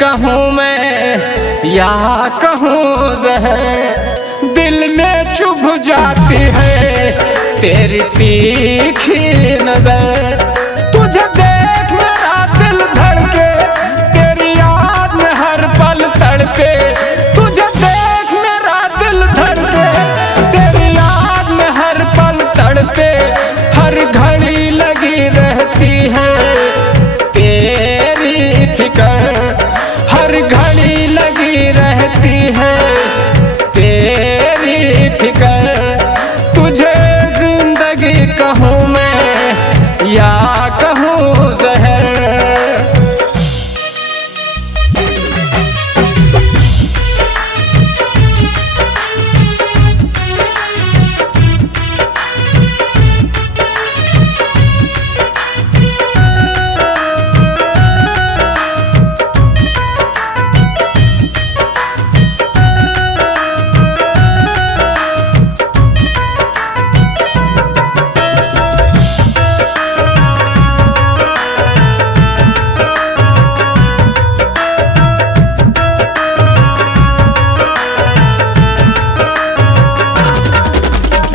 कहूँ मैं या कहूँ जहर, दिल में चुभ जाती है तेरी तीखी नजर। तुझे देख मेरा दिल धड़के, तेरी याद में हर पल तड़पे। तुझे देख मेरा दिल धड़के, तेरी याद में हर पल तड़पे। हर घड़ी लगी रहती है तेरी फिकर, हर घड़ी लगी रहती है तेरी फिकर। तुझे जिंदगी कहूँ मैं या कहूँ जहर।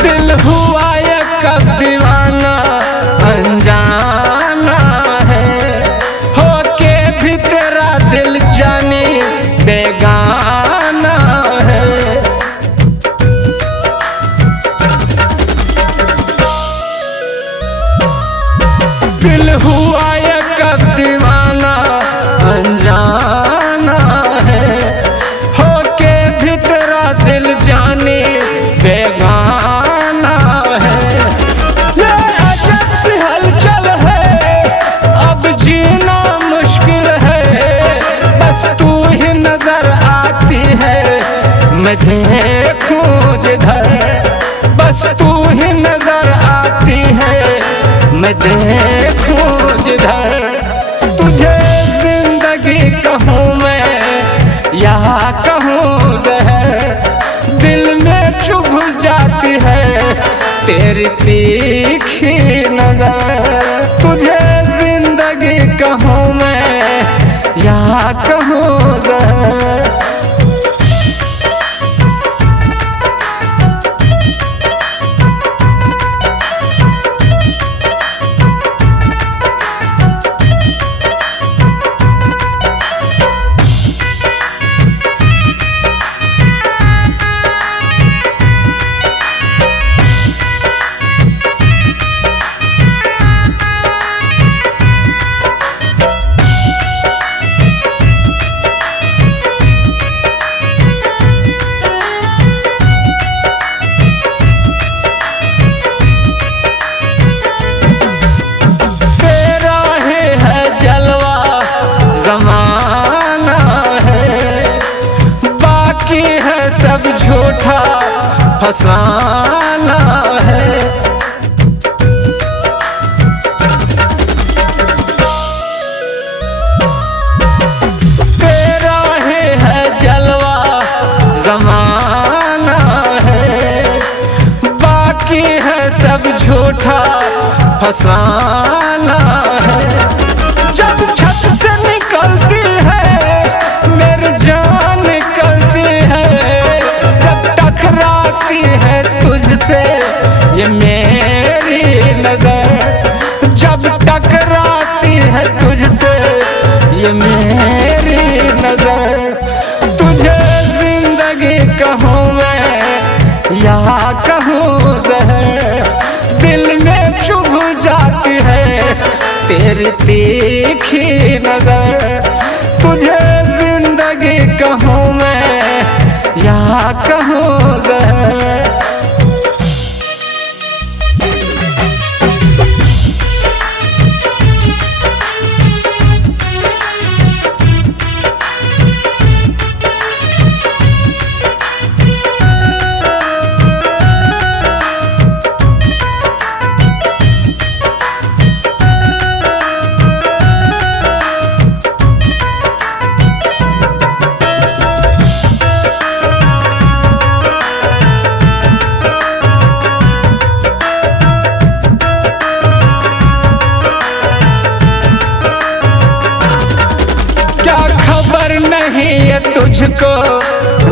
दिल हुआ ये कब दीवाना अनजाना है, होके भी तेरा दिल जानी बेगाना है। दिल हुआ ये कब दीवाना अनजाना है, होके भी तेरा दिल जानी बेगाना है। ये अजब सी हलचल है, अब जीना मुश्किल है। बस तू ही नजर आती है, मैं देखूं जिधर। बस तू ही नजर आती है, मैं देखूं जिधर। तुझे जिंदगी कहूँ मैं या कहूँ जहर, दिल में चुभ जाती है तेरी तीखी नजर। तुझे जिंदगी कहूँ मैं या कहूँ जहर। ज़माना है बाकी है सब झूठा फसाना है। तेरा ही है जलवा ज़माना है, बाकी है सब झूठा फसाना है। जब छत से निकलती है मेरी जान निकलती है, जब टकराती है तुझसे ये मेरी नजर। जब टकराती है तुझसे ये मेरी नजर। तुझे जिंदगी कहूँ मैं या कहूँ जहर, दिल में चुभ जाती है तेरी तीखी नजर। तुझे जिंदगी कहूँ मैं या कहूँ जहर।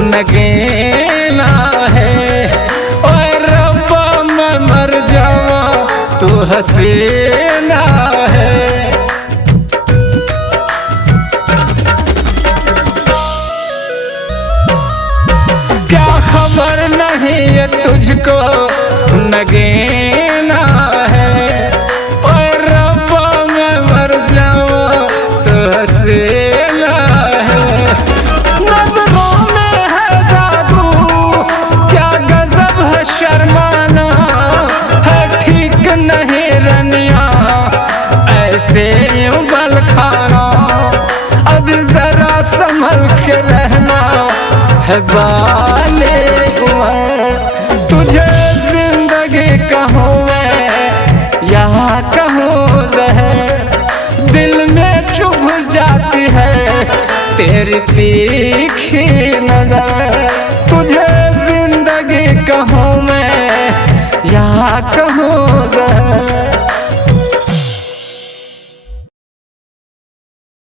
नगीना है। ओए रब्बा मैं मर जावा तू हसीना है। क्या खबर नहीं है तुझको नगीना है। ओए रब्बा मैं मर जावा तू हसीना है। नजरों में है जादू क्या गजब है शर्माना है। ठीक नहीं रनिया ऐसे उबल खाना। अब जरा संभल के रहना है बाले उमर। तुझे जिंदगी कहूँ मैं यहाँ कहूँ जहर। दिल में चुभ जाती है तेरी तीखी नजर।